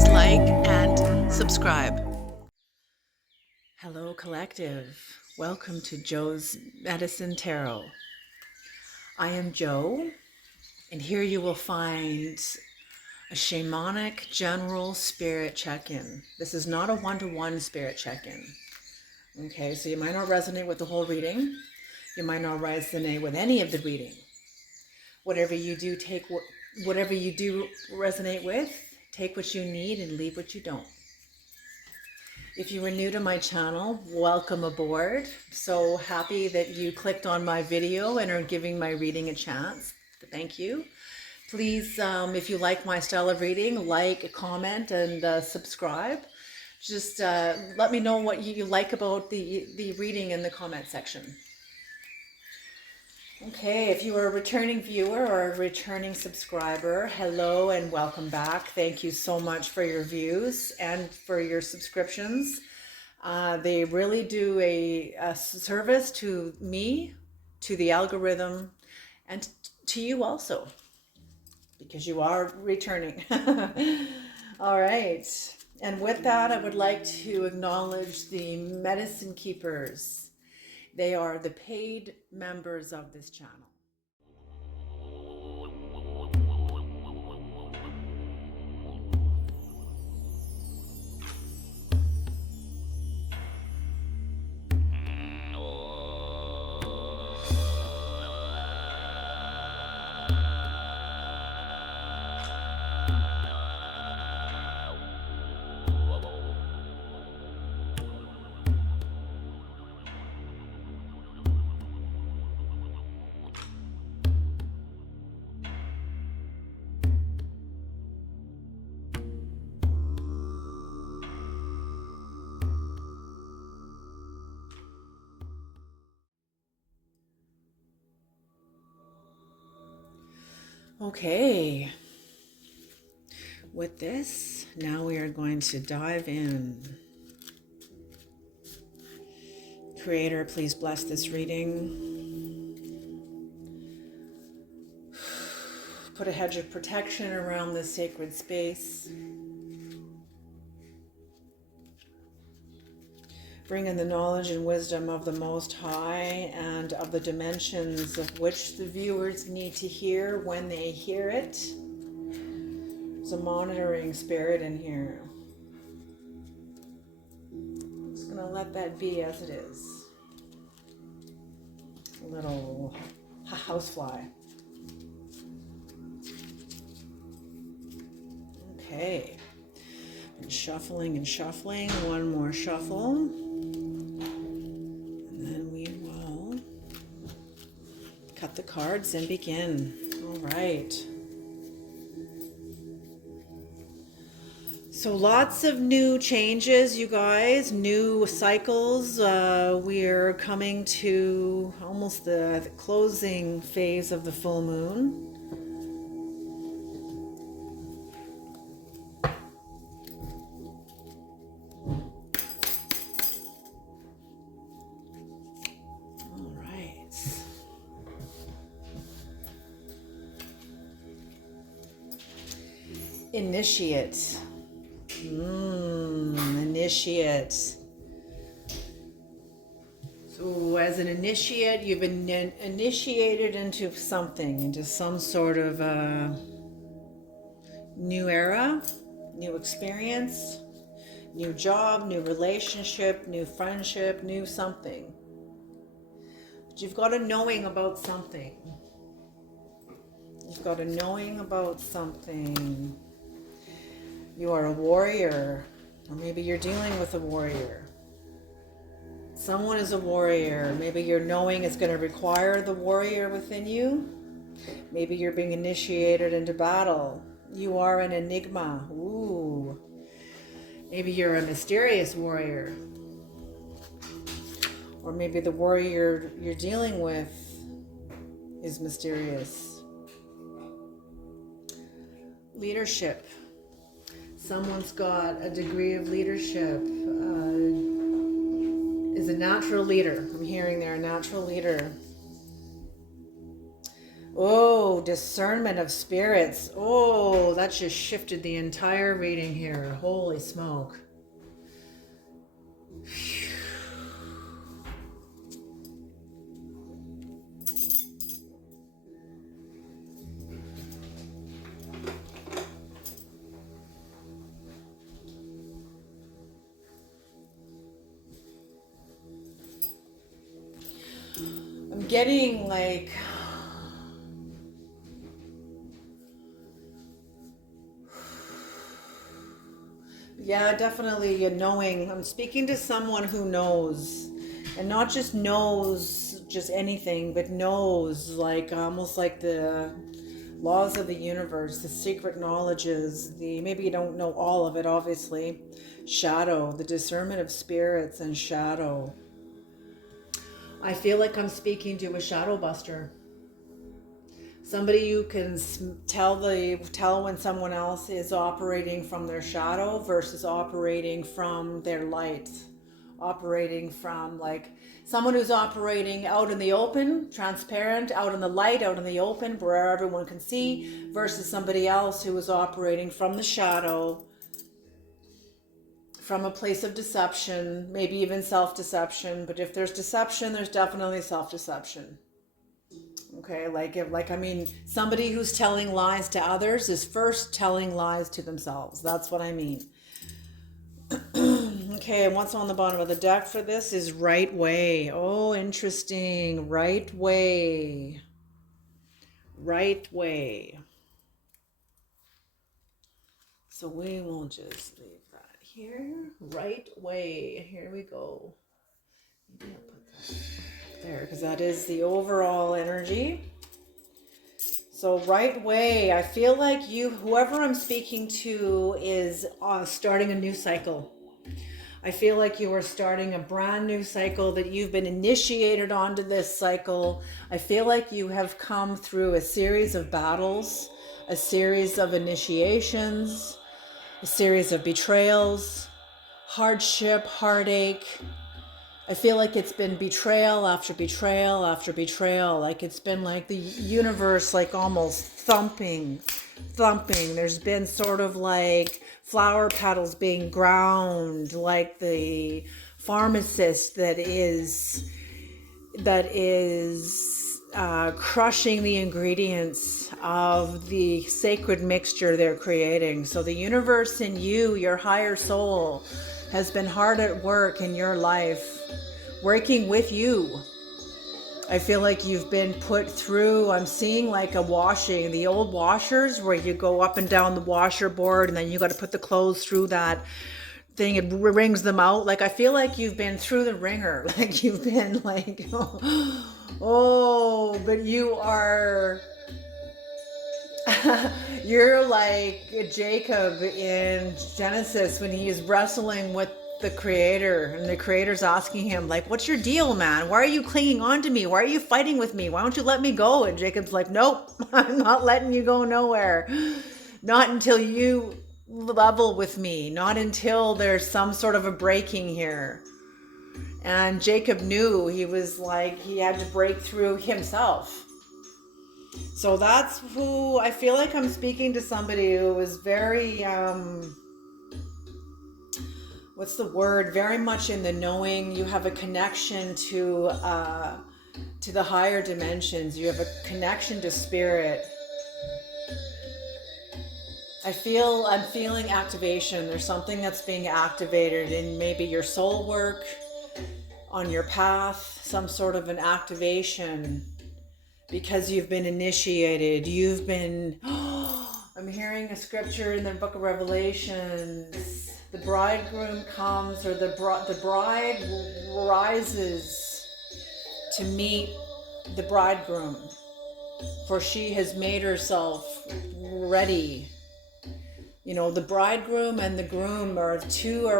please like and subscribe. Hello, collective. Welcome to Joe's Medicine Tarot. I am Joe, and here you will find a shamanic general spirit check-in. This is not a one-to-one spirit check-in. Okay, so you might not resonate with the whole reading. You might not resonate with any of the reading. Whatever you do, whatever you do resonate with, take what you need and leave what you don't. If you are new to my channel, welcome aboard. So happy that you clicked on my video and are giving my reading a chance. Thank you. Please, if you like my style of reading, like, comment, and subscribe. Just let me know what you like about the reading in the comment section. Okay, if you are a returning viewer or a returning subscriber, hello and welcome back. Thank you so much for your views and for your subscriptions. They really do a service to me, to the algorithm, and to you also, because you are returning. All right. And with that, I would like to acknowledge the medicine keepers. They are the paid members of this channel. Okay, with this, now we are going to dive in. Creator, please bless this reading. Put a hedge of protection around this sacred space. Bring in the knowledge and wisdom of the Most High and of the dimensions of which the viewers need to hear when they hear it. There's a monitoring spirit in here. I'm just going to let that be as it is. A little housefly. Okay. And shuffling and shuffling. One more shuffle. Cut the cards and begin. All right. So lots of new changes, you guys, new cycles. We're coming to almost the closing phase of the full moon. Initiate. Initiate. So as an initiate, you've been initiated into something, into some sort of new era, new experience, new job, new relationship, new friendship, new something. But you've got a knowing about something. You've got a knowing about something. You are a warrior, or maybe you're dealing with a warrior. Someone is a warrior. Maybe your knowing is going to require the warrior within you. Maybe you're being initiated into battle. You are an enigma. Ooh. Maybe you're a mysterious warrior. Or maybe the warrior you're dealing with is mysterious. Leadership. Someone's got a degree of leadership, is a natural leader. I'm hearing they're a natural leader. Oh, Oh, discernment of spirits. Oh, that just shifted the entire reading here. Holy smoke. I'm getting like, yeah, definitely a knowing. I'm speaking to someone who knows, and not just knows just anything, but knows like almost like the laws of the universe, the secret knowledges, the maybe you don't know all of it, obviously. Shadow, the discernment of spirits and shadow. I feel like I'm speaking to a shadow buster. Somebody you can tell when someone else is operating from their shadow versus operating from their light. Operating from like someone who's operating out in the open, transparent, out in the light, out in the open, where everyone can see, versus somebody else who is operating from the shadow, from a place of deception, maybe even self-deception. But if there's deception, there's definitely self-deception. Okay, I mean, somebody who's telling lies to others is first telling lies to themselves. That's what I mean. Okay, and what's on the bottom of the deck for this is right way. Oh, interesting. Right way. Right way. So we will just leave that here. Right way. Here we go. Maybe I'll put that there because that is the overall energy. So right way, I feel like whoever I'm speaking to is starting a new cycle. I feel like you are starting a brand new cycle, that you've been initiated onto this cycle. I feel like you have come through a series of battles, a series of initiations, a series of betrayals, hardship, heartache. I feel like it's been betrayal after betrayal after betrayal. Like it's been like the universe, like almost thumping. There's been sort of like flower petals being ground, like the pharmacist that is crushing the ingredients of the sacred mixture they're creating. So the universe in you, your higher soul, has been hard at work in your life, working with you. I feel like you've been put through, I'm seeing like a washing, the old washers where you go up and down the washer board and then you got to put the clothes through that thing, it wrings them out. Like I feel like you've been through the ringer, like you've been like, oh, but you are, you're like Jacob in Genesis when he's wrestling with the creator and the creator's asking him like, what's your deal, man? Why are you clinging on to me? Why are you fighting with me? Why don't you let me go? And Jacob's like, nope, I'm not letting you go nowhere. Not until you level with me, not until there's some sort of a breaking here. And Jacob knew he was like, he had to break through himself. So that's who I feel like I'm speaking to, somebody who is very, what's the word? Very much in the knowing. You have a connection to the higher dimensions. You have a connection to spirit. I'm feeling activation. There's something that's being activated in maybe your soul work, on your path, some sort of an activation. Because you've been initiated, you've been, I'm hearing a scripture in the book of Revelations. The bridegroom comes, or the bride rises to meet the bridegroom, for she has made herself ready. You know, the bridegroom and the groom are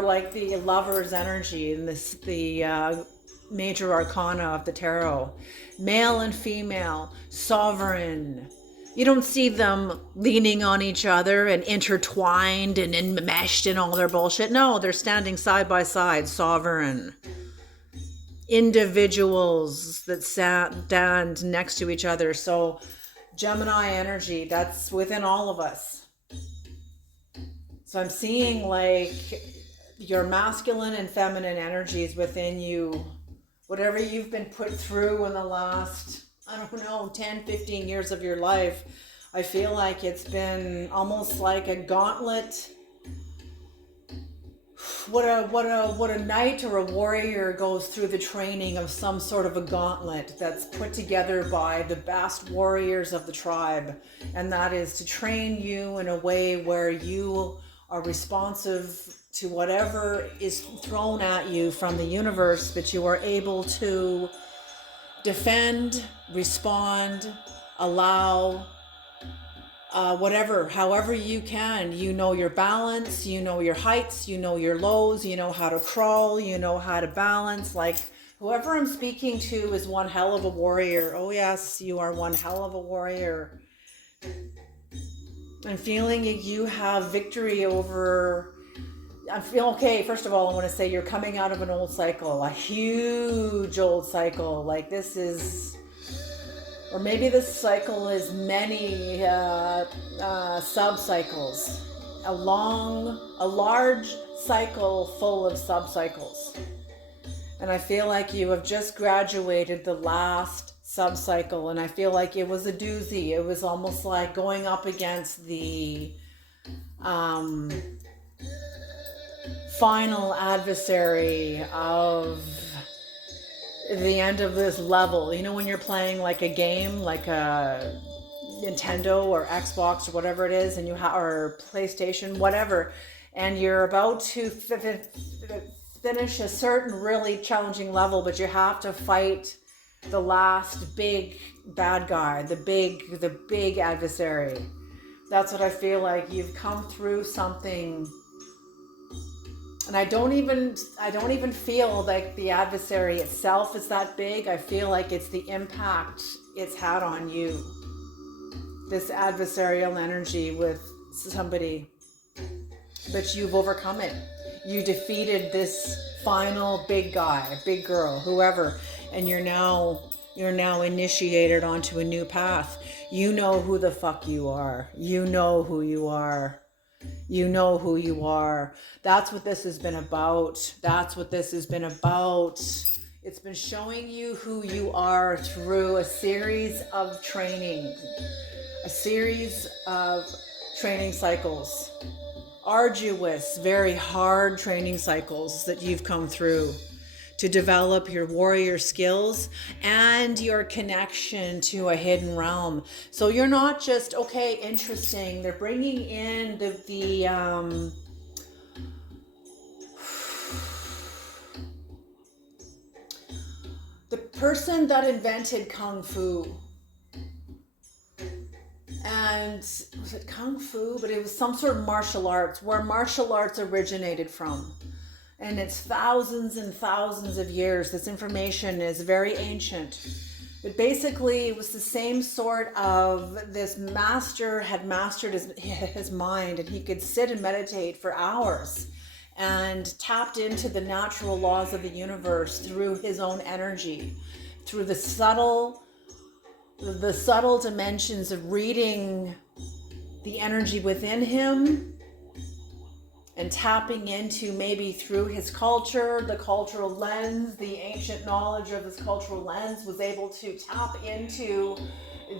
like the lover's energy in the major arcana of the tarot. Male and female, sovereign. You don't see them leaning on each other and intertwined and enmeshed in all their bullshit. No, they're standing side by side, sovereign. Individuals that stand next to each other. So Gemini energy, that's within all of us. So I'm seeing like your masculine and feminine energies within you. Whatever you've been put through in the last, I don't know, 10, 15 years of your life, I feel like it's been almost like a gauntlet. What a knight or a warrior goes through the training of some sort of a gauntlet that's put together by the best warriors of the tribe. And that is to train you in a way where you are responsive to whatever is thrown at you from the universe, but you are able to defend, respond, allow, whatever, however you can. You know your balance, you know your heights, you know your lows, you know how to crawl, you know how to balance. Like whoever I'm speaking to is one hell of a warrior. Oh yes, you are one hell of a warrior. I'm feeling you have victory over, I feel okay. First of all, I want to say you're coming out of an old cycle, a huge old cycle. Like this is, or maybe this cycle is many sub-cycles, a large cycle full of sub-cycles. And I feel like you have just graduated the last sub-cycle, and I feel like it was a doozy. It was almost like going up against the final adversary of the end of this level. You know, when you're playing like a game, like a Nintendo or Xbox or whatever it is, and you or PlayStation, whatever, and you're about to finish a certain really challenging level, but you have to fight the last big bad guy, the big adversary. That's what I feel like. You've come through something. And I don't even feel like the adversary itself is that big. I feel like it's the impact it's had on you. This adversarial energy with somebody. But you've overcome it. You defeated this final big guy, big girl, whoever, and you're now initiated onto a new path. You know who the fuck you are. You know who you are. You know who you are. That's what this has been about. That's what this has been about. It's been showing you who you are through a series of training cycles. Arduous, very hard training cycles that you've come through to develop your warrior skills and your connection to a hidden realm. So you're not just, okay, interesting. They're bringing in the person that invented Kung Fu. And was it Kung Fu? But it was some sort of martial arts, where martial arts originated from. And it's thousands and thousands of years. This information is very ancient. But basically, it was the same sort of, this master had mastered his mind, and he could sit and meditate for hours and tapped into the natural laws of the universe through his own energy, through the subtle dimensions of reading the energy within him and tapping into, maybe through his culture, the cultural lens, the ancient knowledge of his cultural lens, was able to tap into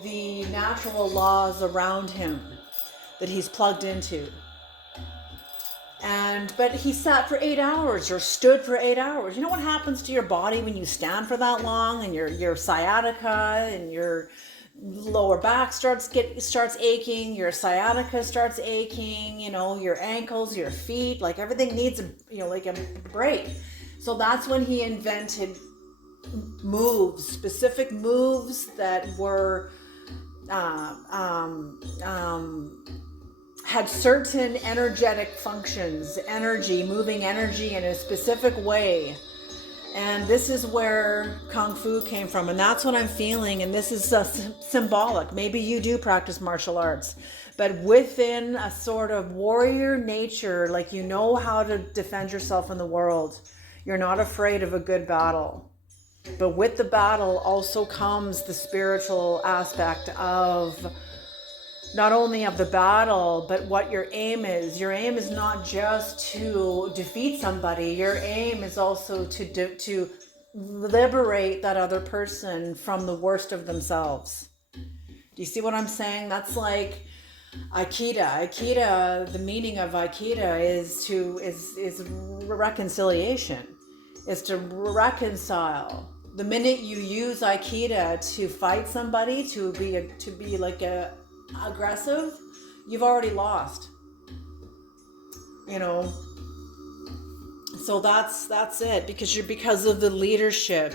the natural laws around him that he's plugged into. But he sat for 8 hours or stood for 8 hours. You know what happens to your body when you stand for that long, and your sciatica and your lower back starts aching, your sciatica starts aching, your ankles, your feet, like everything needs a break. So that's when he invented moves, specific moves that were had certain energetic functions, moving energy in a specific way. And this is where Kung Fu came from. And that's what I'm feeling. And this is symbolic. Maybe you do practice martial arts, but within a sort of warrior nature, like you know how to defend yourself in the world. You're not afraid of a good battle. But with the battle also comes the spiritual aspect of not only of the battle, but what your aim is. Your aim is not just to defeat somebody. Your aim is also to liberate that other person from the worst of themselves. Do you see what I'm saying? That's like Aikido. Aikido, the meaning of Aikido is reconciliation. Is to reconcile. The minute you use Aikido to fight somebody, to be like a aggressive, you've already lost. You know. So that's it, because of the leadership,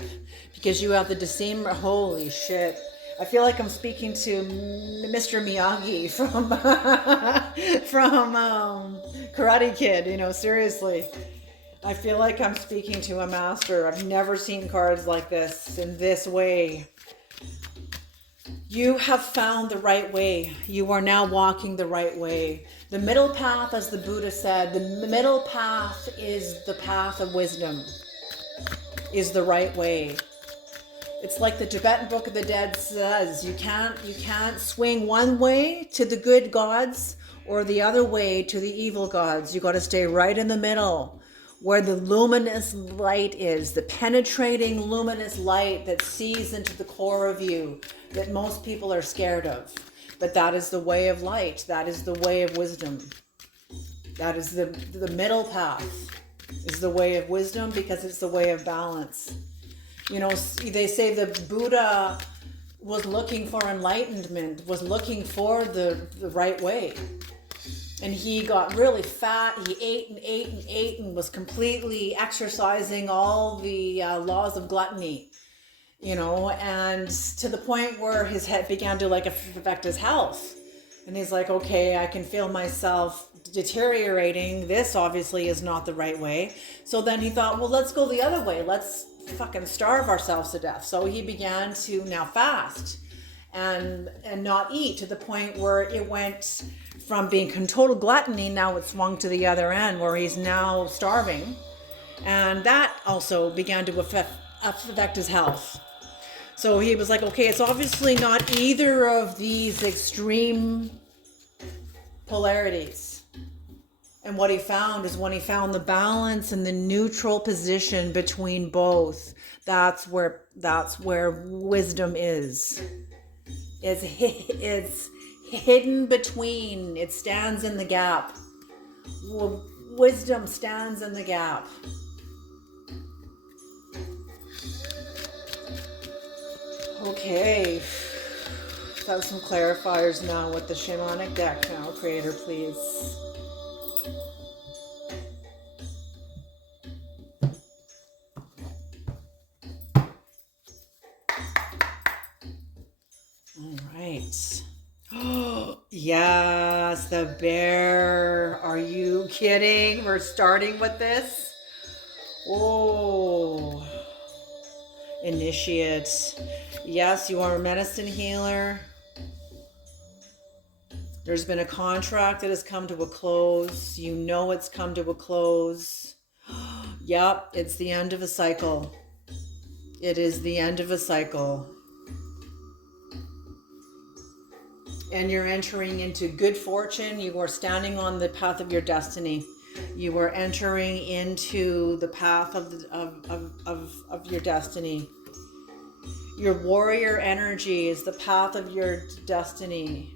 because you have the discernment. Holy shit! I feel like I'm speaking to Mr. Miyagi from from Karate Kid. You know, seriously. I feel like I'm speaking to a master. I've never seen cards like this in this way. You have found the right way. You are now walking the right way. The middle path, as the Buddha said, the middle path is the path of wisdom, is the right way. It's like the Tibetan Book of the Dead says, you can't swing one way to the good gods or the other way to the evil gods. You got to stay right in the middle, where the luminous light is, the penetrating luminous light that sees into the core of you, that most people are scared of. But that is the way of light. That is the way of wisdom. That is the middle path, is the way of wisdom, because it's the way of balance. You know, they say the Buddha was looking for enlightenment, was looking for the right way. And he got really fat. He ate and ate and ate and was completely exercising all the laws of gluttony, you know, and to the point where his head began to like affect his health. And he's like, okay, I can feel myself deteriorating. This obviously is not the right way. So then he thought, well, let's go the other way. Let's fucking starve ourselves to death. So he began to now fast and not eat, to the point where it went from being total gluttony, now it swung to the other end where he's now starving. And that also began to affect his health. So he was like, okay, it's obviously not either of these extreme polarities. And what he found is, when he found the balance and the neutral position between both, that's where wisdom is. It's hidden between. It stands in the gap. Wisdom stands in the gap. Okay. Let's have some clarifiers now with the shamanic deck now, creator, please. All right. Oh, yes, the bear. Are you kidding? We're starting with this? Oh, initiate. Yes, you are a medicine healer. There's been a contract that has come to a close. You know it's come to a close. Yep, it's the end of a cycle. It is the end of a cycle. And you're entering into good fortune. You are standing on the path of your destiny. You are entering into the path of your destiny. Your warrior energy is the path of your destiny.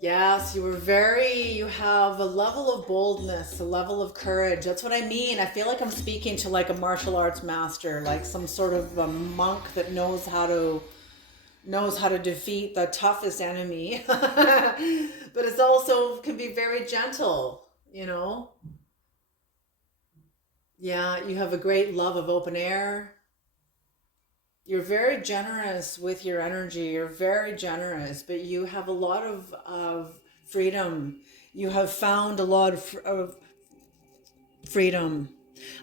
Yes, you have a level of boldness, a level of courage. That's what I mean. I feel like I'm speaking to like a martial arts master, like some sort of a monk that knows how to defeat the toughest enemy. But it's also can be very gentle, you know? Yeah, you have a great love of open air. You're very generous with your energy. You're very generous, but you have a lot of freedom. You have found a lot of freedom.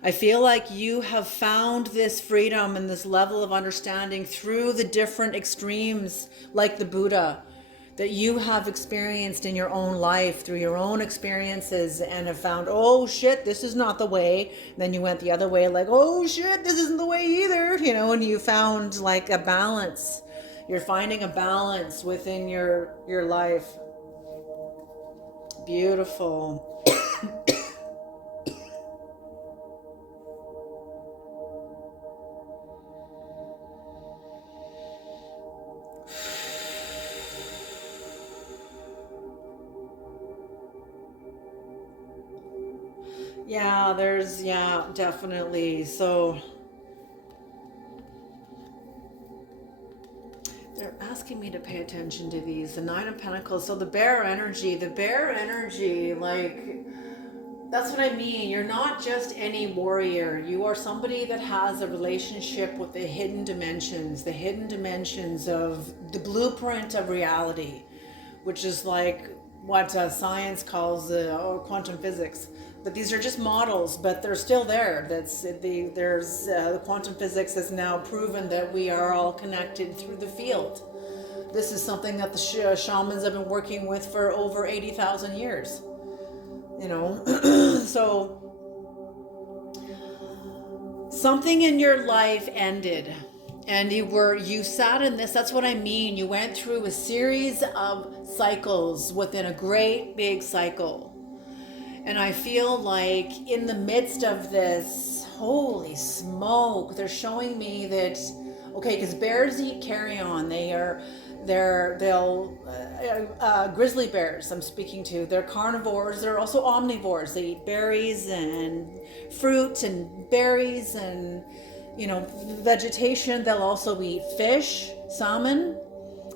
I feel like you have found this freedom and this level of understanding through the different extremes, like the Buddha, that you have experienced in your own life through your own experiences, and have found, oh shit, this is not the way. Then you went the other way, like, oh shit, this isn't the way either, you know, and you found like a balance. You're finding a balance within your life. Beautiful. Yeah, definitely. So they're asking me to pay attention to these. The Nine of Pentacles. So the bear energy, like, that's what I mean. You're not just any warrior. You are somebody that has a relationship with the hidden dimensions of the blueprint of reality, which is like what science calls quantum physics. But these are just models, but they're still there. The quantum physics has now proven that we are all connected through the field. This is something that the shamans have been working with for over 80,000 years. You know, so something in your life ended, and you sat in this. That's what I mean. You went through a series of cycles within a great big cycle. And I feel like in the midst of this, holy smoke, they're showing me that, okay, because bears eat carrion. Grizzly bears I'm speaking to, they're carnivores. They're also omnivores. They eat berries and fruit and berries and, you know, vegetation. They'll also eat fish, salmon,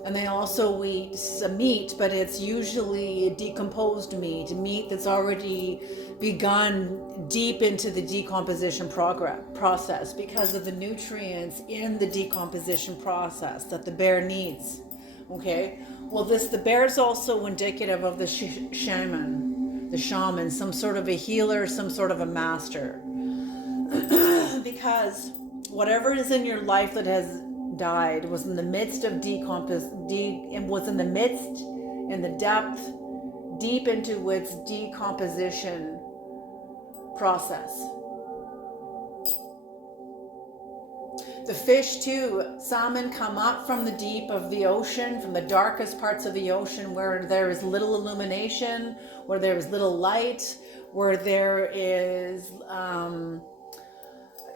and they also eat some meat, but it's usually decomposed meat that's already begun deep into the decomposition process because of the nutrients in the decomposition process that the bear needs. Okay, well, the bear is also indicative of the shaman, some sort of a healer, some sort of a master. Because whatever is in your life that has died was in the midst of in the depth, deep into its decomposition process. The fish too, salmon, come up from the deep of the ocean, from the darkest parts of the ocean, where there is little illumination, where there is little light, where there is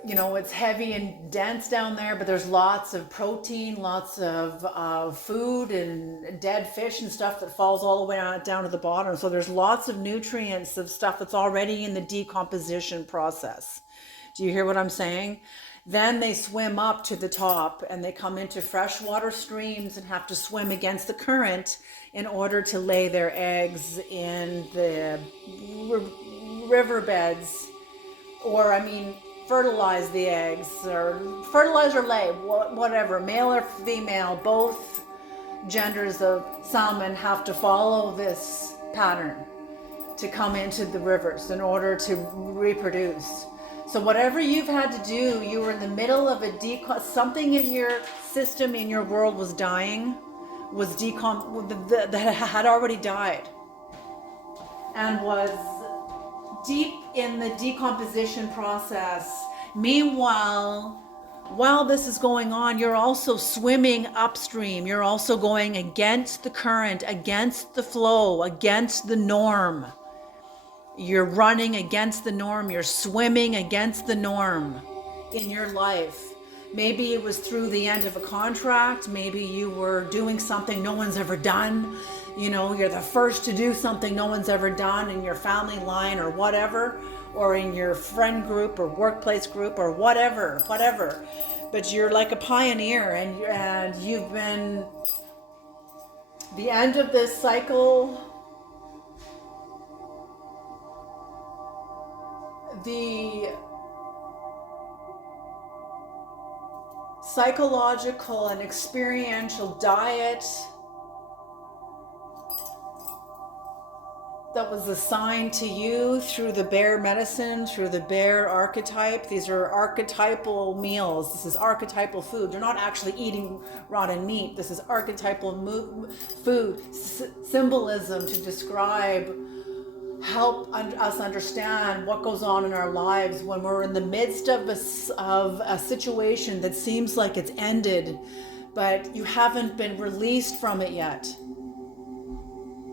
you know, it's heavy and dense down there, but there's lots of protein, lots of food and dead fish and stuff that falls all the way down to the bottom. So there's lots of nutrients of stuff that's already in the decomposition process. Do you hear what I'm saying? Then they swim up to the top and they come into freshwater streams and have to swim against the current in order to lay their eggs in the riverbeds, or fertilize the eggs, or fertilize or lay, whatever, male or female, both genders of salmon have to follow this pattern to come into the rivers in order to reproduce. So whatever you've had to do, you were in the middle of something in your system, in your world was dying, that had already died and was deep in the decomposition process. Meanwhile, while this is going on, you're also swimming upstream. You're also going against the current, against the flow, against the norm. You're running against the norm. You're swimming against the norm in your life. Maybe it was through the end of a contract. Maybe you were doing something no one's ever done. You know, you're the first to do something no one's ever done in your family line or whatever, or in your friend group or workplace group or whatever. But you're like a pioneer, and you've been the end of this cycle. The psychological and experiential diet that was assigned to you through the bear medicine, through the bear archetype. These are archetypal meals. This is archetypal food. You're not actually eating rotten meat. This is archetypal food, symbolism to describe, help us understand what goes on in our lives when we're in the midst of a situation that seems like it's ended, but you haven't been released from it yet.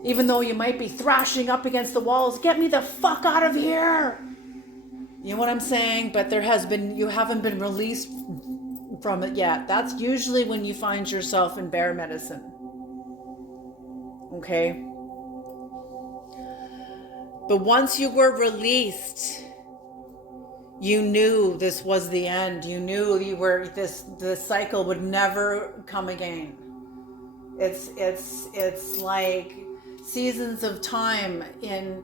Even though you might be thrashing up against the walls, get me the fuck out of here. You know what I'm saying? But you haven't been released from it yet. That's usually when you find yourself in bear medicine. Okay? But once you were released, you knew this was the end. You knew the cycle would never come again. It's like seasons of time in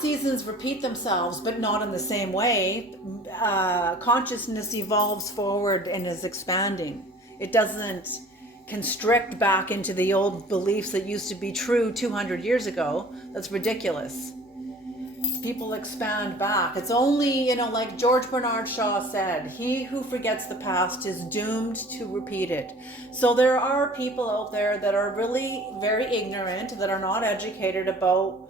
seasons repeat themselves, but not in the same way. Consciousness evolves forward and is expanding. It doesn't constrict back into the old beliefs that used to be true 200 years ago. That's ridiculous. People expand back. It's only, like George Bernard Shaw said, he who forgets the past is doomed to repeat it. So there are people out there that are really very ignorant, that are not educated about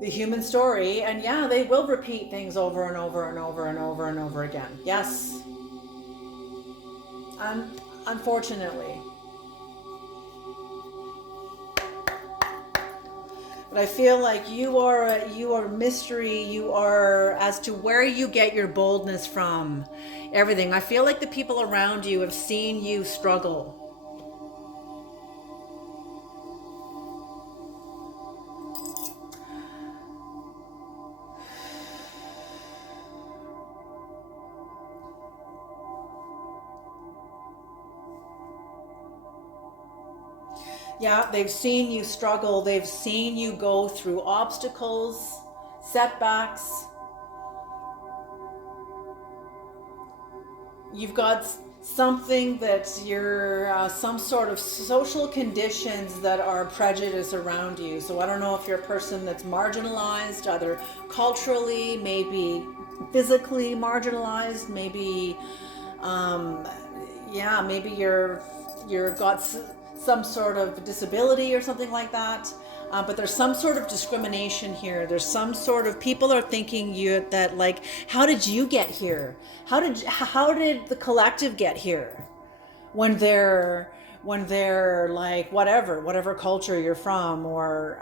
the human story, and they will repeat things over and over and over and over and over again. Yes. Unfortunately. But I feel like you are mystery. You are, as to where you get your boldness from, everything. I feel like the people around you have seen you struggle. Yeah, they've seen you struggle. They've seen you go through obstacles, setbacks. You've got something that you're some sort of social conditions that are prejudice around you. So I don't know if you're a person that's marginalized, either culturally, maybe physically marginalized, maybe maybe you're got some sort of disability or something like that. But there's some sort of discrimination here. There's some sort of, people are thinking that, like, how did you get here? How did the collective get here? When they're like, whatever culture you're from, or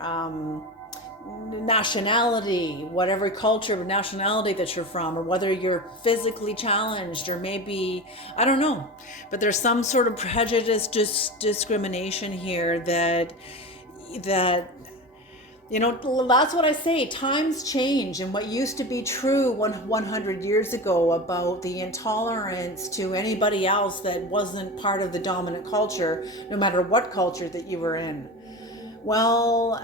nationality, whatever culture or nationality that you're from, or whether you're physically challenged, or maybe, I don't know, but there's some sort of prejudice, discrimination here that that's what I say. Times change, and what used to be true 100 years ago about the intolerance to anybody else that wasn't part of the dominant culture, no matter what culture that you were in. Well,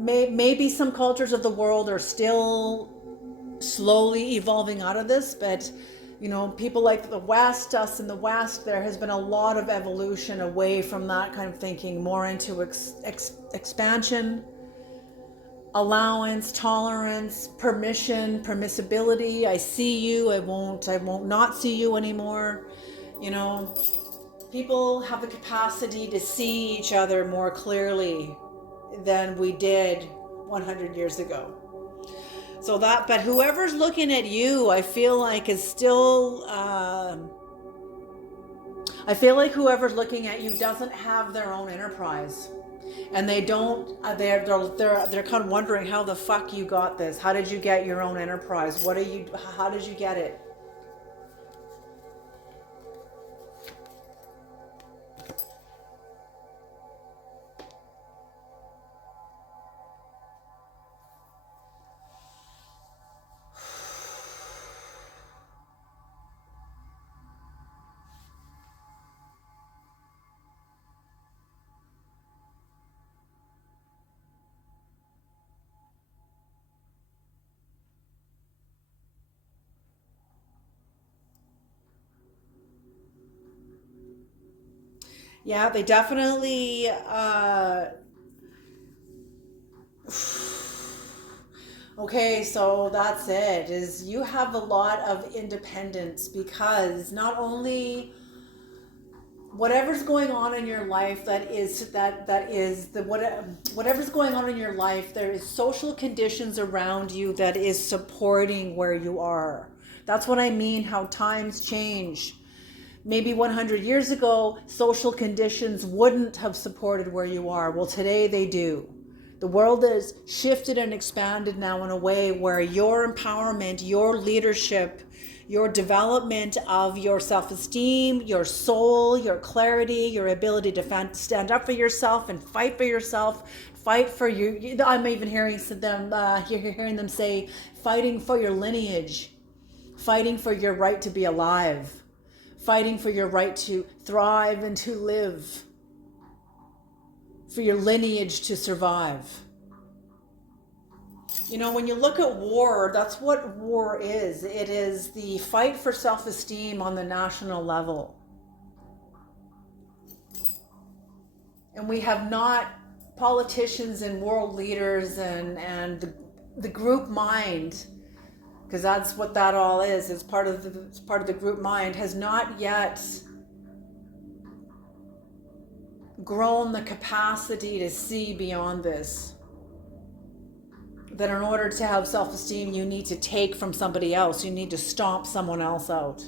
maybe some cultures of the world are still slowly evolving out of this, but people like the West, us in the West, there has been a lot of evolution away from that kind of thinking, more into expansion, allowance, tolerance, permission, permissibility. I see you, I won't not see you anymore. People have the capacity to see each other more clearly than we did 100 years ago. So but whoever's looking at you, I feel like is still, I feel like whoever's looking at you doesn't have their own enterprise. And they don't, they're kind of wondering how the fuck you got this. How did you get your own enterprise? How did you get it? Yeah, they definitely okay, so that's it. Is you have a lot of independence because not only whatever's going on in your life that is the whatever's going on in your life, there is social conditions around you that is supporting where you are. That's what I mean, how times change. Maybe 100 years ago, social conditions wouldn't have supported where you are. Well, today they do. The world has shifted and expanded now in a way where your empowerment, your leadership, your development of your self-esteem, your soul, your clarity, your ability to stand up for yourself and fight for yourself, fight for you. I'm even hearing hearing them say, fighting for your lineage, fighting for your right to be alive, fighting for your right to thrive and to live, for your lineage to survive. You know, when you look at war, that's what war is. It is the fight for self-esteem on the national level. And we have not politicians and world leaders and the group mind, because that's what that all is. It's part of the group mind, has not yet grown the capacity to see beyond this. That in order to have self-esteem, you need to take from somebody else. You need to stomp someone else out.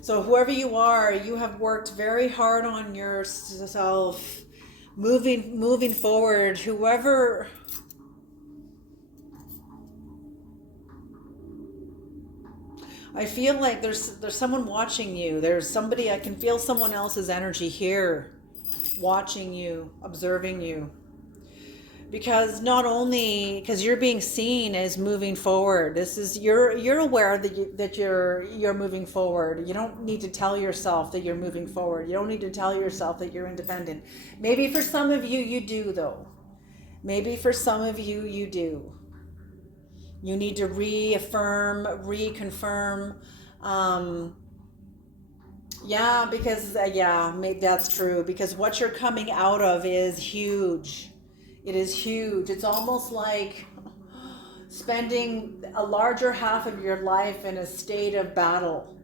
So whoever you are, you have worked very hard on yourself, moving forward. Whoever, I feel like there's someone watching you. There's somebody, I can feel someone else's energy here, watching you, observing you. Because not only because you're being seen as moving forward, this is you're aware that you're moving forward. You don't need to tell yourself that you're moving forward. You don't need to tell yourself that you're independent. Maybe for some of you you do though. Maybe for some of you you do. You need to reaffirm, reconfirm. Yeah, because maybe that's true. Because what you're coming out of is huge. It is huge. It's almost like spending a larger half of your life in a state of battle.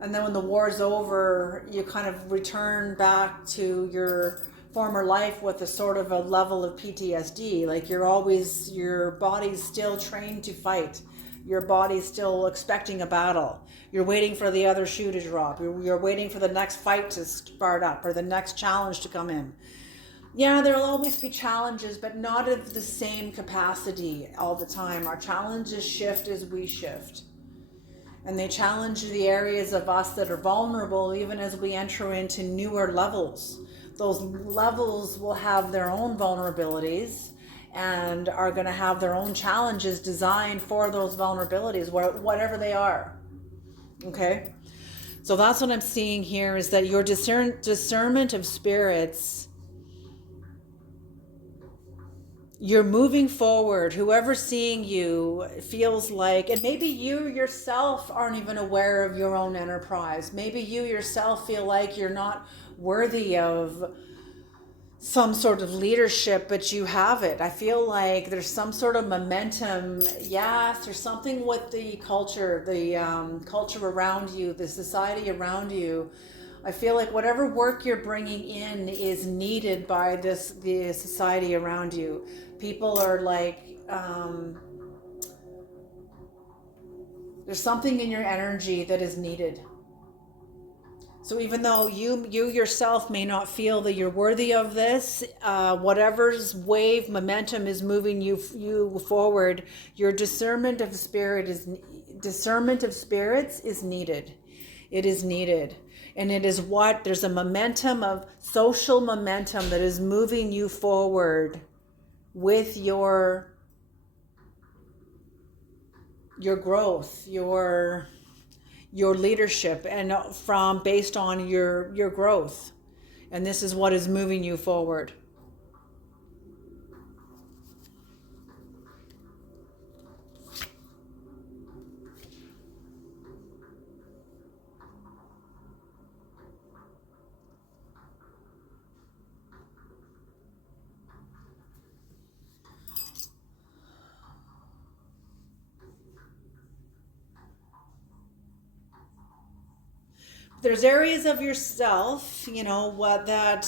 And then when the war's over, you kind of return back to your former life with a sort of a level of PTSD. Like your body's still trained to fight. Your body's still expecting a battle. You're waiting for the other shoe to drop. You're waiting for the next fight to start up or the next challenge to come in. Yeah, there'll always be challenges, but not of the same capacity all the time. Our challenges shift as we shift. And they challenge the areas of us that are vulnerable even as we enter into newer levels. Those levels will have their own vulnerabilities and are going to have their own challenges designed for those vulnerabilities, whatever they are. Okay? So that's what I'm seeing here, is that your discernment of spirits, you're moving forward. Whoever's seeing you feels like, and maybe you yourself aren't even aware of your own enterprise. Maybe you yourself feel like you're not worthy of some sort of leadership, but you have it. I feel like there's some sort of momentum. Yes, there's something with the culture around you, the society around you. I feel like whatever work you're bringing in is needed by the society around you. People are like, there's something in your energy that is needed. So even though you yourself may not feel that you're worthy of this, whatever's wave momentum is moving you forward, your discernment of spirits is needed. It is needed. And it is there's a momentum of social momentum that is moving you forward with your growth, your leadership, and based on your growth. And this is what is moving you forward. there's areas of yourself, what that,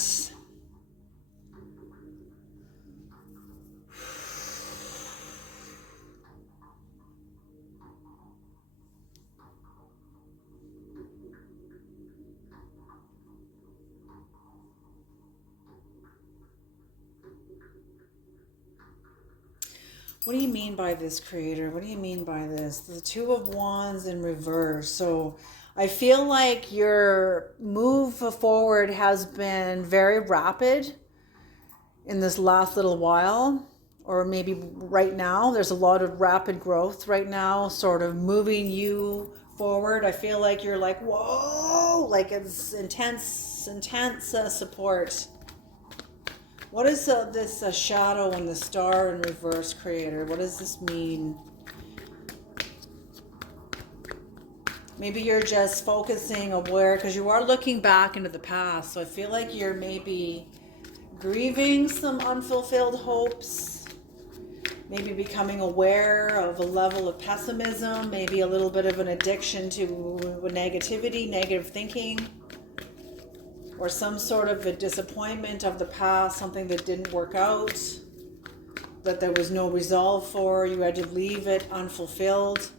what do you mean by this, Creator? What do you mean by this? The Two of Wands in reverse. So I feel like your move forward has been very rapid in this last little while, or maybe right now. There's a lot of rapid growth right now, sort of moving you forward. I feel like you're like, whoa, like it's intense support. What is this shadow and the star in reverse, Creator? What does this mean? Maybe you're just focusing aware, because you are looking back into the past. So I feel like you're maybe grieving some unfulfilled hopes, maybe becoming aware of a level of pessimism, maybe a little bit of an addiction to negativity, negative thinking, or some sort of a disappointment of the past, something that didn't work out, that there was no resolve for, you had to leave it unfulfilled.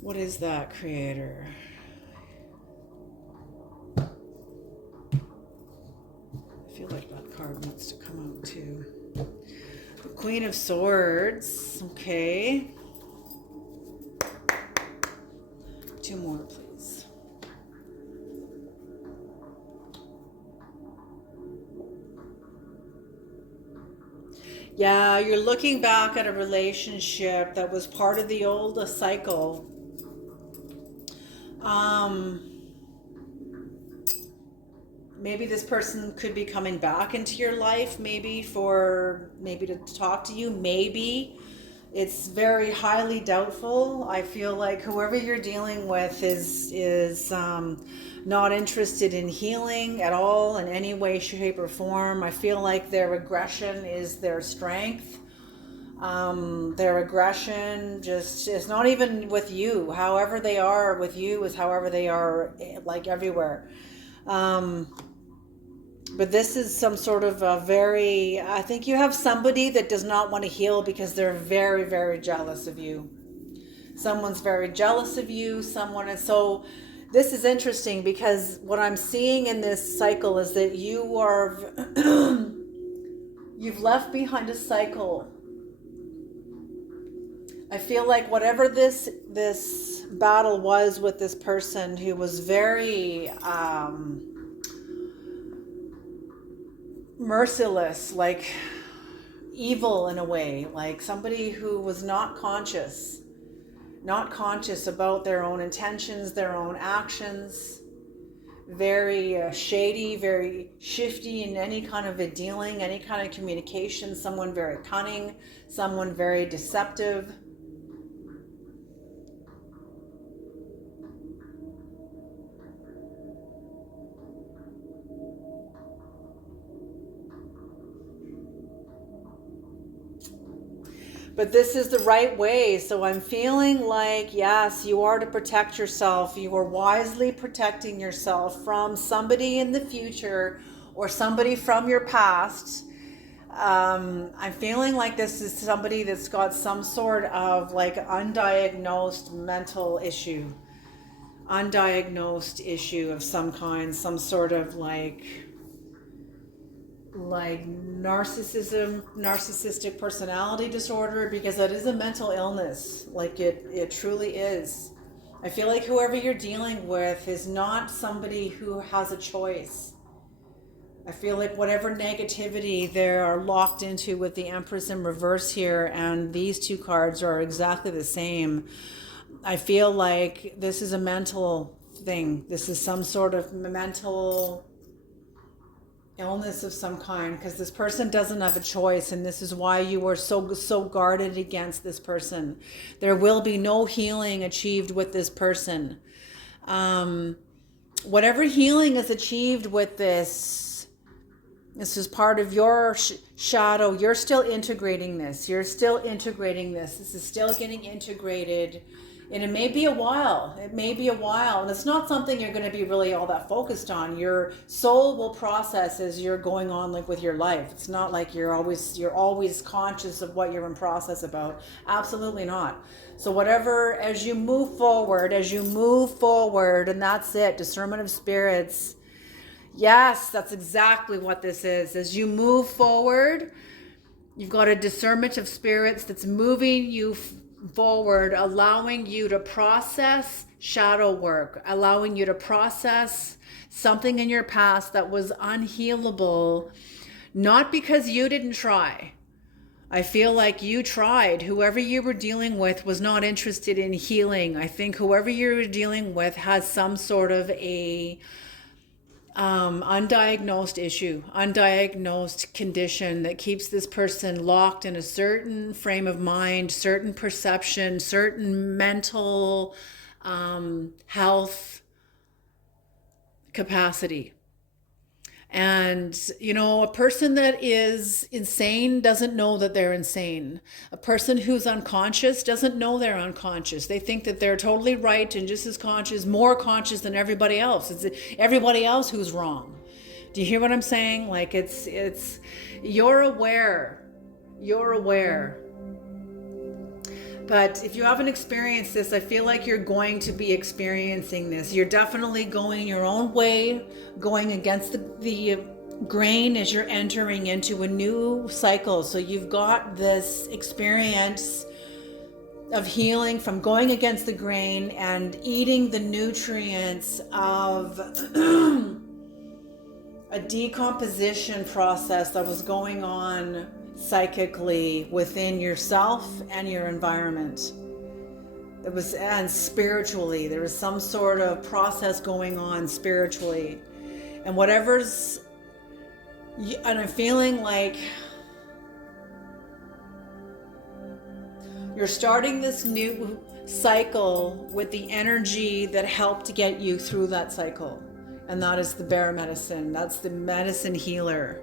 What is that, Creator? I feel like that card needs to come out too. The Queen of Swords. Okay. Two more, please. Yeah, you're looking back at a relationship that was part of the old cycle. Maybe this person could be coming back into your life, maybe to talk to you. Maybe it's very highly doubtful. I feel like whoever you're dealing with is not interested in healing at all in any way, shape, or form. I feel like their aggression is their strength. Their aggression just is not even with you. However they are with you is however they are, like, everywhere. But this is some sort of I think you have somebody that does not want to heal because they're very, very jealous of you. Someone's very jealous of you, and so this is interesting because what I'm seeing in this cycle is that you've left behind a cycle. I feel like whatever this battle was with this person who was very merciless, like evil in a way, like somebody who was not conscious about their own intentions, their own actions, very shady, very shifty in any kind of a dealing, any kind of communication, someone very cunning, someone very deceptive. But this is the right way. So I'm feeling like, yes, you are to protect yourself. You are wisely protecting yourself from somebody in the future or somebody from your past. I'm feeling like this is somebody that's got some sort of like undiagnosed mental issue. Undiagnosed issue of some kind. Some sort of like narcissistic personality disorder, because that is a mental illness. Like it truly is. I feel like whoever you're dealing with is not somebody who has a choice. I feel like whatever negativity they are locked into with the Empress in reverse here, and these two cards are exactly the same. I feel like this is a mental thing. This is some sort of mental illness of some kind, because this person doesn't have a choice, and this is why you are so guarded against this person. There will be no healing achieved with this person. whatever healing is achieved with this is part of your shadow. You're still integrating this. You're still integrating this. This is still getting integrated. And it may be a while. It may be a while. And it's not something you're going to be really all that focused on. Your soul will process as you're going on like with your life. It's not like you're always conscious of what you're in process about. Absolutely not. So whatever, as you move forward, and that's it, discernment of spirits. Yes, that's exactly what this is. As you move forward, you've got a discernment of spirits that's moving you forward, allowing you to process shadow work, allowing you to process something in your past that was unhealable, not because you didn't try. I feel like you tried. Whoever you were dealing with was not interested in healing. I think whoever you were dealing with has some sort of a undiagnosed issue, undiagnosed condition that keeps this person locked in a certain frame of mind, certain perception, certain mental health capacity. And, a person that is insane doesn't know that they're insane. A person who's unconscious doesn't know they're unconscious. They think that they're totally right and just as conscious, more conscious than everybody else. It's everybody else who's wrong. Do you hear what I'm saying? Like you're aware. You're aware. But if you haven't experienced this, I feel like you're going to be experiencing this. You're definitely going your own way, going against the grain as you're entering into a new cycle. So you've got this experience of healing from going against the grain and eating the nutrients of a decomposition process that was going on psychically within yourself and your environment. And spiritually, there was some sort of process going on spiritually. And and I'm feeling like you're starting this new cycle with the energy that helped get you through that cycle. And that is the bear medicine. That's the medicine healer.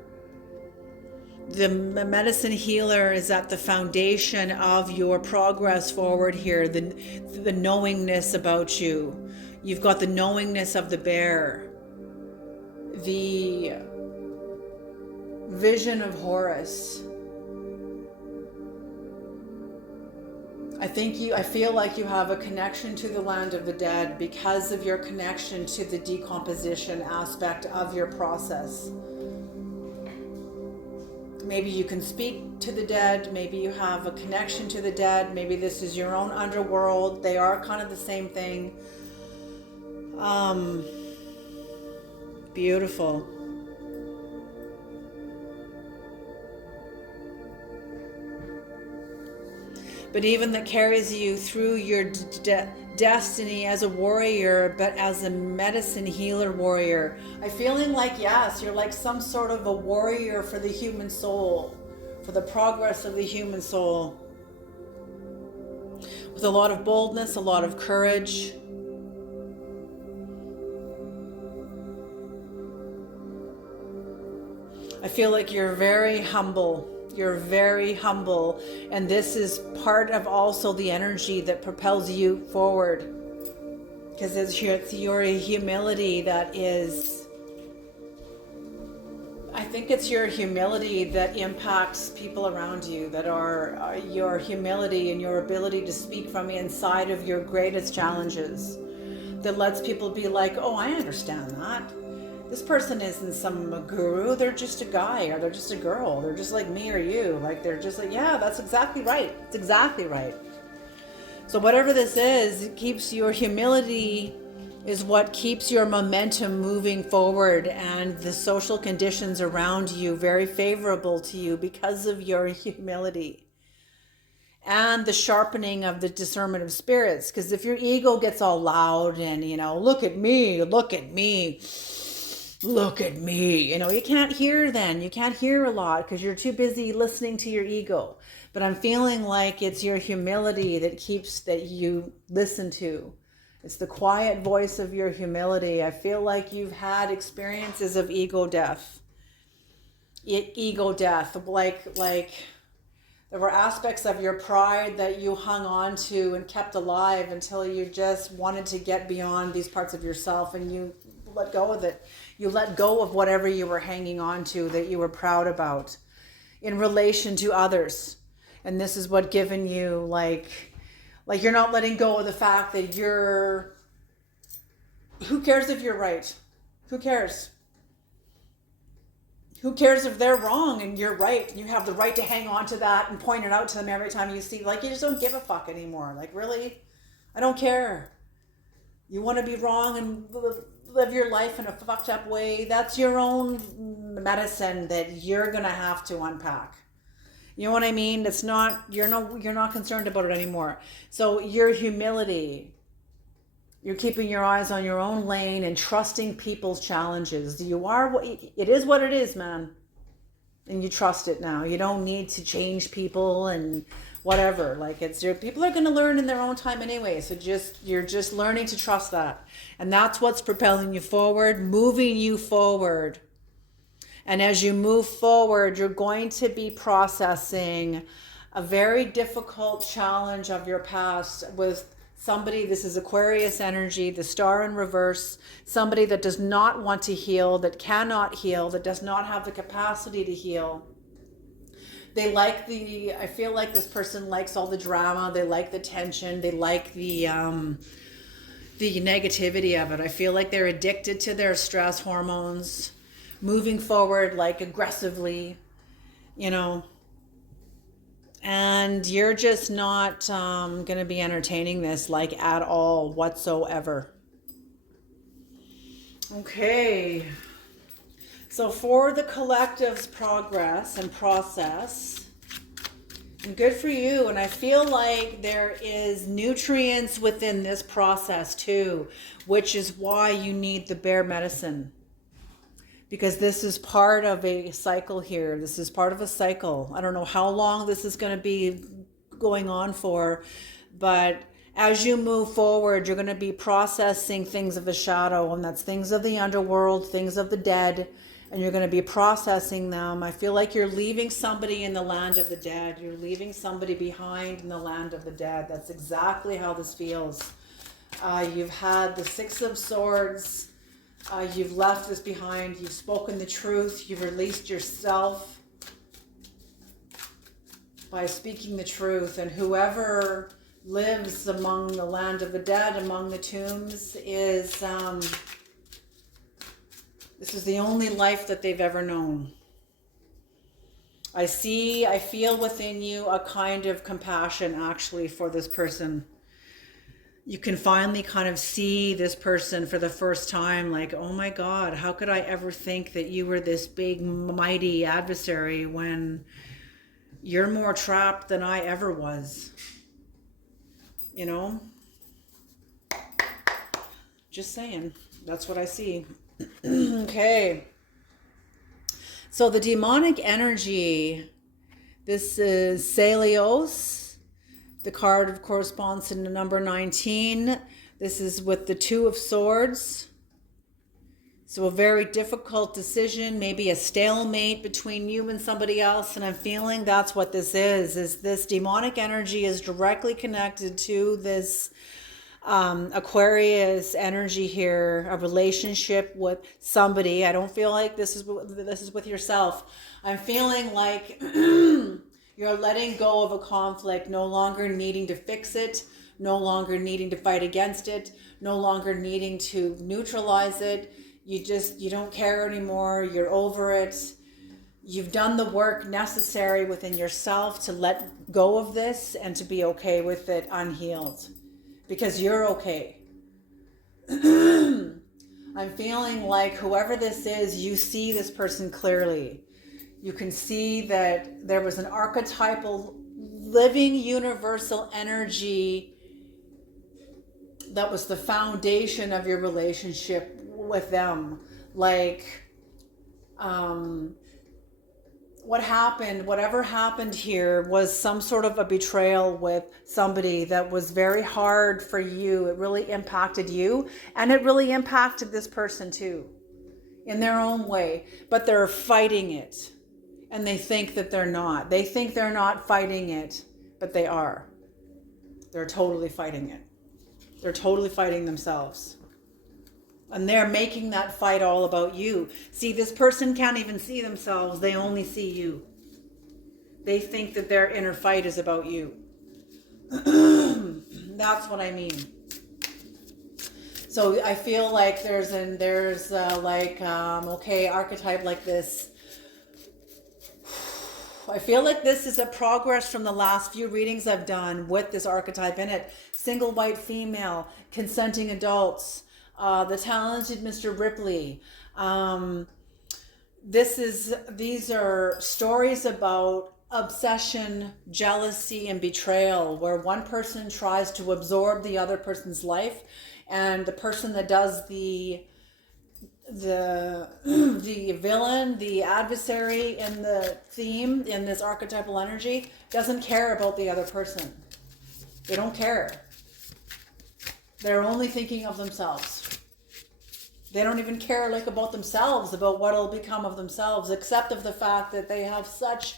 The medicine healer is at the foundation of your progress forward here, the knowingness about you. You've got the knowingness of the bear, the vision of Horus. I feel like you have a connection to the land of the dead because of your connection to the decomposition aspect of your process. Maybe you can speak to the dead. Maybe you have a connection to the dead. Maybe this is your own underworld. They are kind of the same thing. Beautiful. But even that carries you through your destiny as a warrior, but as a medicine healer warrior. I'm feeling like, yes, you're like some sort of a warrior for the human soul, for the progress of the human soul. With a lot of boldness, a lot of courage. I feel like you're very humble. You're very humble, and this is part of also the energy that propels you forward, because it's your humility that is, I think it's your humility that impacts people around you, that are your humility and your ability to speak from inside of your greatest challenges, that lets people be like, oh, I understand that. This person isn't some guru, they're just a guy, or they're just a girl, they're just like me or you. Like, they're just like, yeah, that's exactly right. It's exactly right. So whatever this is, it keeps your humility is what keeps your momentum moving forward, and the social conditions around you very favorable to you because of your humility. And the sharpening of the discernment of spirits. Because if your ego gets all loud and, look at me, look at me, you can't hear then. You can't hear a lot because you're too busy listening to your ego. But I'm feeling like it's your humility that you listen to It's the quiet voice of your humility. I feel like you've had experiences of ego death. Ego death, like there were aspects of your pride that you hung on to and kept alive until you just wanted to get beyond these parts of yourself, and you let go of it. You let go of whatever you were hanging on to that you were proud about in relation to others. And this is what given you like you're not letting go of the fact that who cares if you're right? Who cares? Who cares if they're wrong and you're right? You have the right to hang on to that and point it out to them every time you see, like, you just don't give a fuck anymore. Like, really? I don't care. You want to be wrong and live your life in a fucked up way? That's your own medicine that you're going to have to unpack. You know what I mean? It's not, you're not concerned about it anymore. So your humility, you're keeping your eyes on your own lane and trusting people's challenges. It is what it is, man. And you trust it now. You don't need to change people and whatever. Like, people are going to learn in their own time anyway. So you're just learning to trust that. And that's what's propelling you forward, moving you forward. And as you move forward, you're going to be processing a very difficult challenge of your past with somebody. This is Aquarius energy, the star in reverse, somebody that does not want to heal, that cannot heal, that does not have the capacity to heal. I feel like this person likes all the drama, they like the tension, they like the negativity of it. I feel like they're addicted to their stress hormones, moving forward like aggressively, and you're just not going to be entertaining this like at all whatsoever. Okay. So for the collective's progress and process, and good for you. And I feel like there is nutrients within this process too, which is why you need the bear medicine. Because this is part of a cycle here. This is part of a cycle. I don't know how long this is going to be going on for, but as you move forward, you're going to be processing things of the shadow, and that's things of the underworld, things of the dead, and you're going to be processing them. I feel like you're leaving somebody in the land of the dead. You're leaving somebody behind in the land of the dead. That's exactly how this feels. You've had the Six of Swords. You've left this behind. You've spoken the truth. You've released yourself by speaking the truth. And whoever lives among the land of the dead, among the tombs, is this is the only life that they've ever known. I feel within you a kind of compassion actually for this person. You can finally kind of see this person for the first time, like, oh my God, how could I ever think that you were this big, mighty adversary when you're more trapped than I ever was? Just saying, that's what I see. Okay. So the demonic energy, this is Celios. The card corresponds to the number 19. This is with the Two of Swords. So a very difficult decision, maybe a stalemate between you and somebody else. And I'm feeling that's what this is this demonic energy is directly connected to this Aquarius energy here, a relationship with somebody. I don't feel like this is with yourself. I'm feeling like you're letting go of a conflict, no longer needing to fix it, no longer needing to fight against it, no longer needing to neutralize it. You don't care anymore. You're over it. You've done the work necessary within yourself to let go of this and to be okay with it unhealed. Because you're okay. I'm feeling like whoever this is, you see this person clearly. You can see that there was an archetypal, living, universal energy that was the foundation of your relationship with them. Like, whatever happened here was some sort of a betrayal with somebody that was very hard for you. It really impacted you, and it really impacted this person too, in their own way, but they're fighting it. And they think that they're not. They think they're not fighting it, but they are. They're totally fighting it. They're totally fighting themselves. And they're making that fight all about you. See, this person can't even see themselves. They only see you. They think that their inner fight is about you. That's what I mean. So I feel like there's archetype like this. I feel like this is a progress from the last few readings I've done with this archetype in it. Single white female, consenting adults, the talented Mr. Ripley. These are stories about obsession, jealousy, and betrayal, where one person tries to absorb the other person's life, and the person that does the villain, the adversary in the theme, in this archetypal energy, doesn't care about the other person. They don't care. They're only thinking of themselves. They don't even care about themselves, about what'll become of themselves, except of the fact that they have such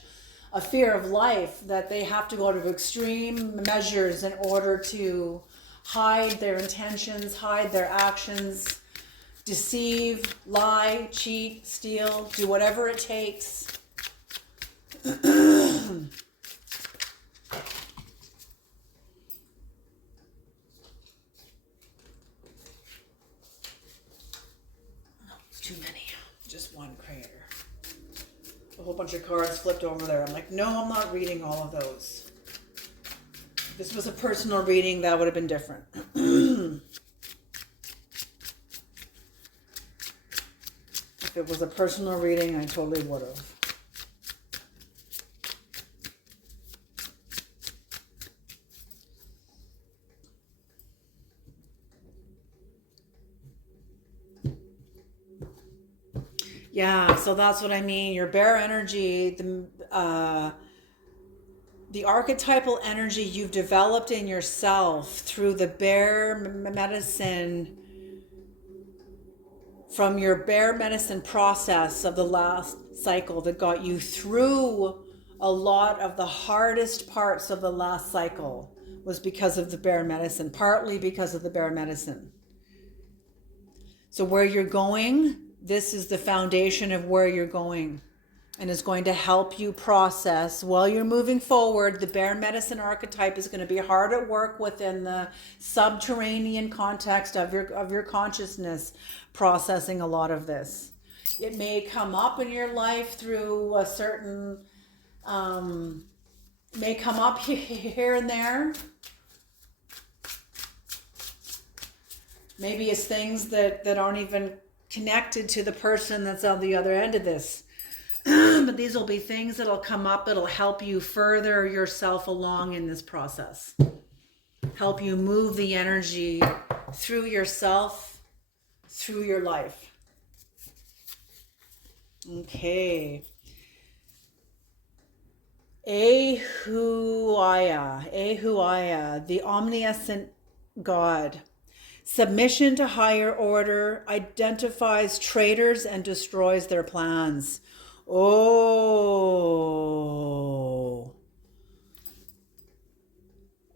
a fear of life that they have to go to extreme measures in order to hide their intentions, hide their actions, deceive, lie, cheat, steal, do whatever it takes. Too many. Just one creator. A whole bunch of cards flipped over there. I'm like, no, I'm not reading all of those. If this was a personal reading, that would have been different. If it was a personal reading, I totally would have. Yeah, so that's what I mean. Your bear energy, the archetypal energy you've developed in yourself through the bear medicine, from your bear medicine process of the last cycle that got you through a lot of the hardest parts of the last cycle, was because of the bear medicine, partly because of the bear medicine. So where you're going, this is the foundation of where you're going, and is going to help you process while you're moving forward. The bear medicine archetype is going to be hard at work within the subterranean context of your consciousness, processing a lot of this. It may come up in your life through a certain, may come up here and there. Maybe it's things that aren't even connected to the person that's on the other end of this. But these will be things that'll come up that'll help you further yourself along in this process. Help you move the energy through yourself, through your life. Okay. Ahuaya, the omniscient God. Submission to higher order identifies traitors and destroys their plans. Oh.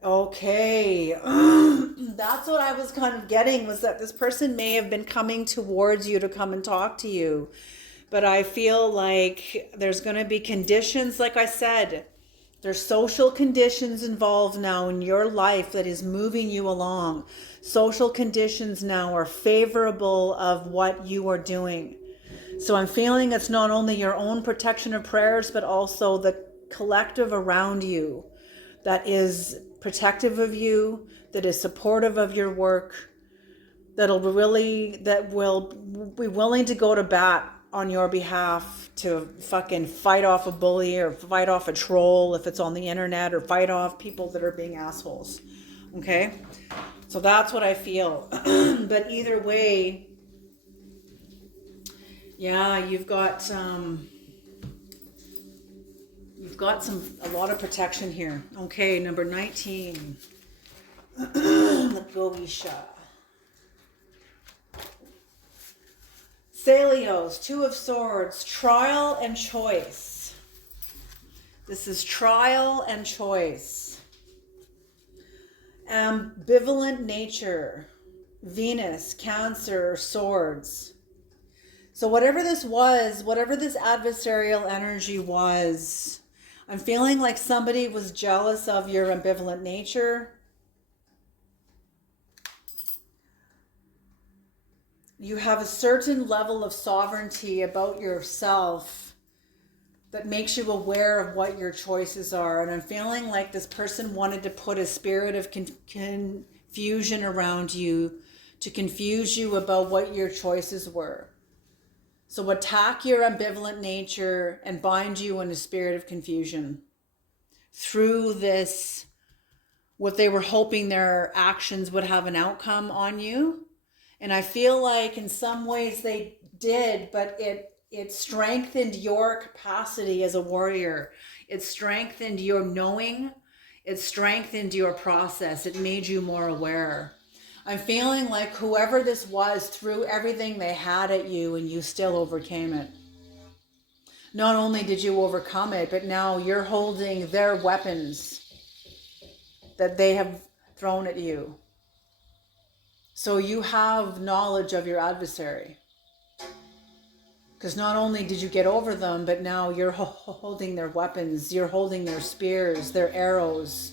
Okay. That's what I was kind of getting, was that this person may have been coming towards you to come and talk to you. But I feel like there's going to be conditions, like I said. There's social conditions involved now in your life that is moving you along. Social conditions now are favorable of what you are doing. So I'm feeling it's not only your own protection of prayers, but also the collective around you that is protective of you, that is supportive of your work, that will be willing to go to bat on your behalf to fucking fight off a bully or fight off a troll if it's on the internet, or fight off people that are being assholes. Okay? So that's what I feel. But either way, yeah, you've got we've got a lot of protection here. Okay, number 19. The Gogisha. Celios, Two of Swords, trial and choice. This is trial and choice. Ambivalent nature. Venus, Cancer, Swords. So whatever this was, whatever this adversarial energy was, I'm feeling like somebody was jealous of your ambivalent nature. You have a certain level of sovereignty about yourself that makes you aware of what your choices are. And I'm feeling like this person wanted to put a spirit of confusion around you to confuse you about what your choices were. So attack your ambivalent nature and bind you in a spirit of confusion through this, what they were hoping their actions would have an outcome on you. And I feel like in some ways they did, but it strengthened your capacity as a warrior. It strengthened your knowing. It strengthened your process. It made you more aware. I'm feeling like whoever this was threw everything they had at you and you still overcame it. Not only did you overcome it, but now you're holding their weapons that they have thrown at you. So you have knowledge of your adversary. Because not only did you get over them, but now you're holding their weapons. You're holding their spears, their arrows,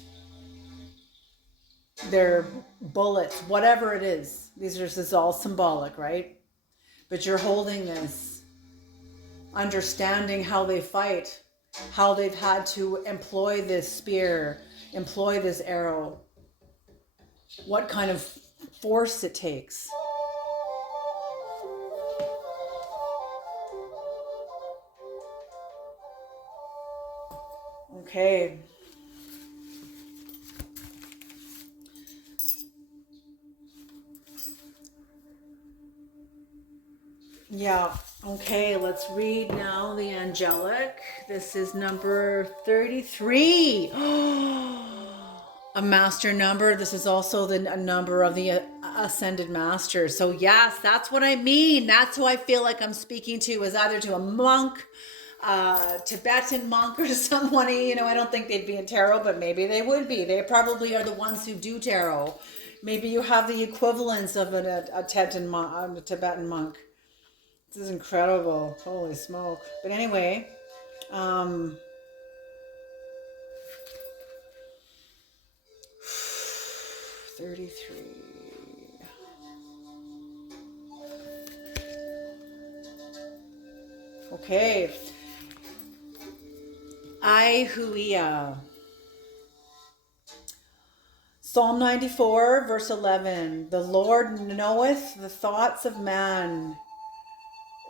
their bullets, whatever it is. This is all symbolic, right? But you're holding this, understanding how they fight, how they've had to employ this spear, employ this arrow, what kind of force it takes. Okay. Yeah, okay, let's read now the angelic. This is number 33. A master number. This is also a number of the ascended master. So yes, that's what I mean. That's who I feel like I'm speaking to, is either to a monk, Tibetan monk, or somebody. I don't think they'd be in tarot, but maybe they would be. They probably are the ones who do tarot. Maybe you have the equivalence of a Tibetan monk. This is incredible. Holy smoke. But anyway, 33. Okay. Aihuia. Psalm 94, verse 11. The Lord knoweth the thoughts of man,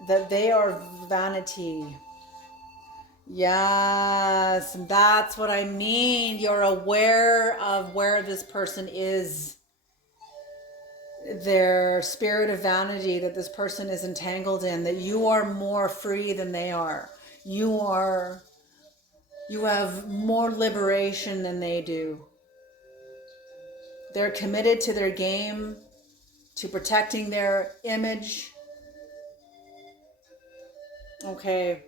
that they are vanity. Yes, and that's what I mean. You're aware of where this person is, their spirit of vanity that this person is entangled in, that you are more free than they are. You have more liberation than they do. They're committed to their game, to protecting their image. Okay.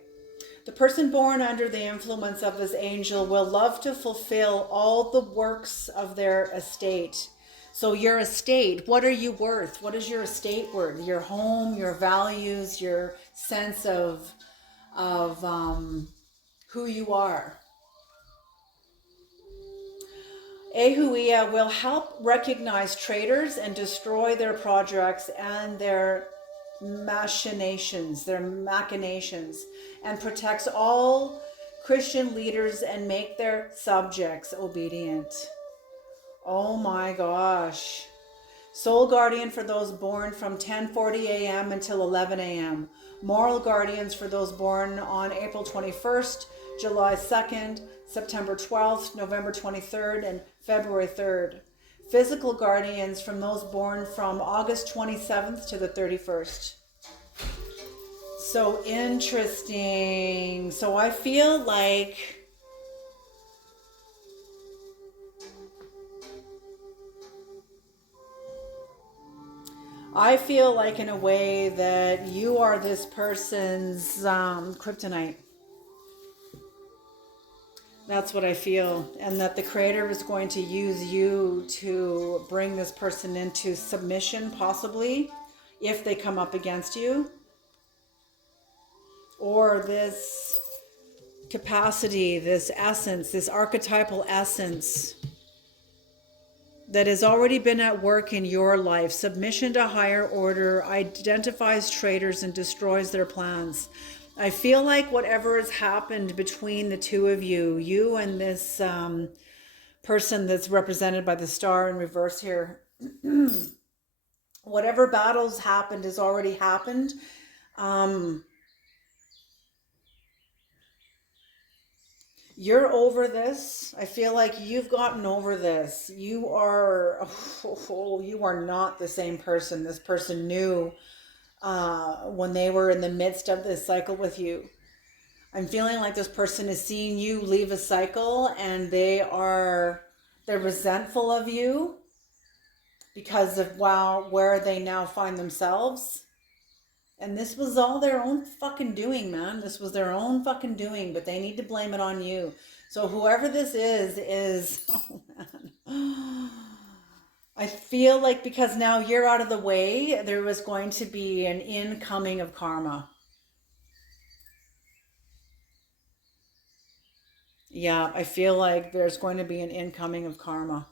The person born under the influence of this angel will love to fulfill all the works of their estate. So your estate, what are you worth? What is your estate worth? Your home, your values, your sense of who you are. Aihuia will help recognize traitors and destroy their projects and their machinations, and protects all Christian leaders and make their subjects obedient. Oh my gosh. Soul guardian for those born from 10:40 a.m. until 11 a.m. Moral guardians for those born on April 21st, July 2nd, September 12th, November 23rd, and February 3rd. Physical guardians from those born from August 27th to the 31st. So interesting. So I feel like I feel like in a way that you are this person's kryptonite. That's what I feel. And that the creator is going to use you to bring this person into submission, possibly, if they come up against you. Or this capacity, this essence, this archetypal essence that has already been at work in your life. Submission to higher order identifies traitors and destroys their plans. I feel like whatever has happened between the two of you, you and this person that's represented by the star in reverse here, whatever battles happened has already happened. You're over this. I feel like you've gotten over this. You are, you are not the same person. This person knew when they were in the midst of this cycle with you. I'm feeling like this person is seeing you leave a cycle and they're resentful of you because of, wow, where they now find themselves. And this was all their own fucking doing, man. This was their own fucking doing, but they need to blame it on you. So whoever this is, oh man. I feel like because now you're out of the way, there was going to be an incoming of karma. Yeah, I feel like there's going to be an incoming of karma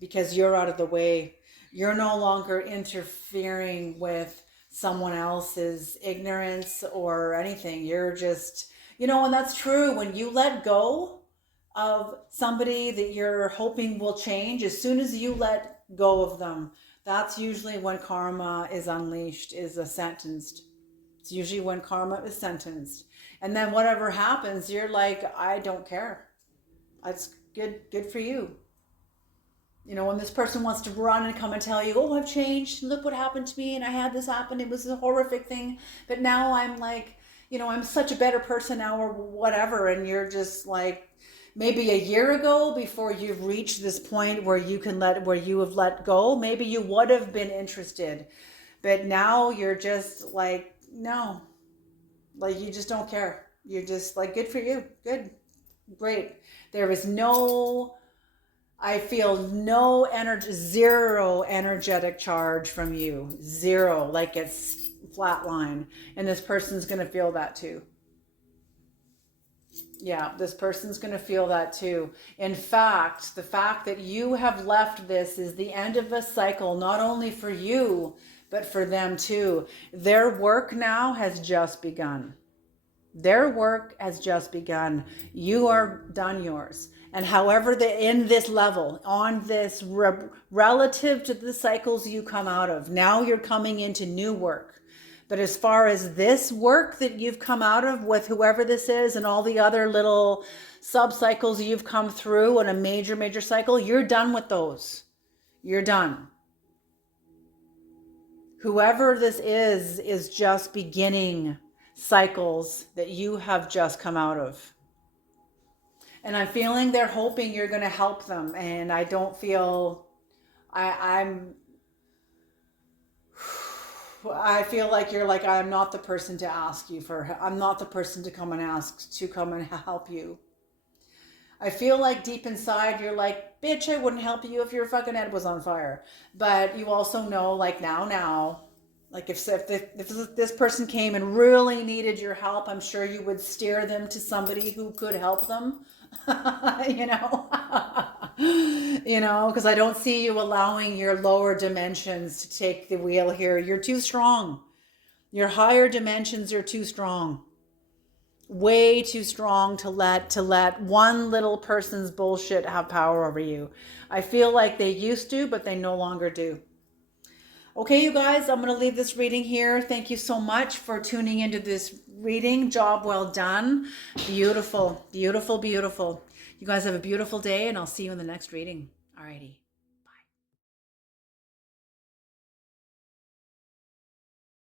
because you're out of the way. You're no longer interfering with someone else's ignorance or anything. You're just, and that's true. When you let go of somebody that you're hoping will change, as soon as you let go of them, that's usually when karma is unleashed, is sentenced. It's usually when karma is sentenced. And then whatever happens, you're like, I don't care. That's good for you. When this person wants to run and come and tell you, oh, I've changed, look what happened to me, and I had this happen, it was a horrific thing, but now I'm like, I'm such a better person now, or whatever, and you're just like, maybe a year ago, before you've reached this point where you have let go, maybe you would have been interested, but now you're just like, no, like you just don't care. You're just like, good for you, good, great. There is no... I feel no energy, zero energetic charge from you. Zero, like it's flatline. And this person's going to feel that too. Yeah, this person's going to feel that too. In fact, the fact that you have left this is the end of a cycle, not only for you, but for them too. Their work now has just begun. Their work has just begun. You are done yours. And however, in this level, on this relative to the cycles you come out of, now you're coming into new work. But as far as this work that you've come out of with whoever this is and all the other little sub-cycles you've come through in a major cycle, you're done with those. You're done. Whoever this is just beginning cycles that you have just come out of. And I'm feeling they're hoping you're going to help them. And I don't feel, I feel like you're like, I'm not the person to ask you for, I'm not the person to come and ask to come and help you. I feel like deep inside you're like, bitch, I wouldn't help you if your fucking head was on fire. But you also know, like, now, like if this person came and really needed your help, I'm sure you would steer them to somebody who could help them. Because I don't see you allowing your lower dimensions to take the wheel here. You're too strong. Your higher dimensions are too strong. Way too strong to let one little person's bullshit have power over you. I feel like they used to, but they no longer do. Okay, you guys, I'm going to leave this reading here. Thank you so much for tuning into this reading. Job well done. Beautiful, beautiful, beautiful. You guys have a beautiful day, and I'll see you in the next reading. Alrighty.